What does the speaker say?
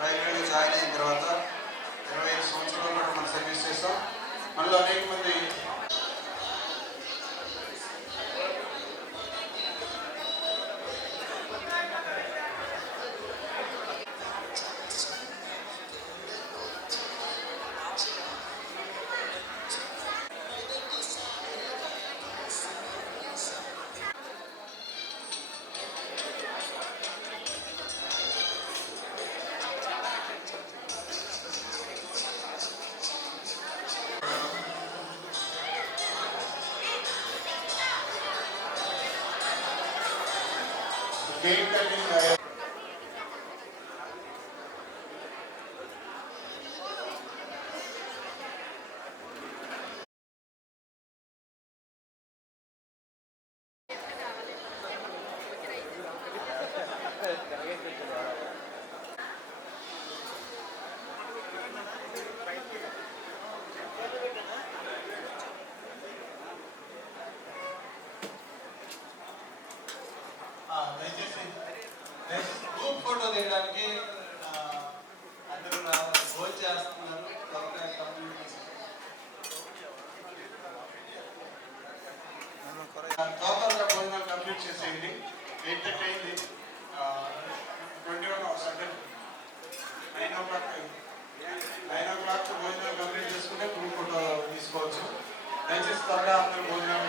రైల్వేలో జాయిన్ అయిన తర్వాత 25 సంవత్సరాల పాటు మనం సర్వీస్ చేస్తాం. మనలో అనేక మంది కేక్ కటింగ్ దయచేసి గ్రూప్ ఫోటో తీయడానికి అందరూ భోజనం చేస్తున్నారు. తొందరగా భోజనాలు కంప్లీట్ చేసేయండి. 8:30 అయింది. 21 సెకండ్ 9 o'clock భోజనాలు కంప్లీట్ చేసుకుంటే గ్రూప్ ఫోటో తీసుకోవచ్చు. దయచేసి త్వరగా అందరూ భోజనాలు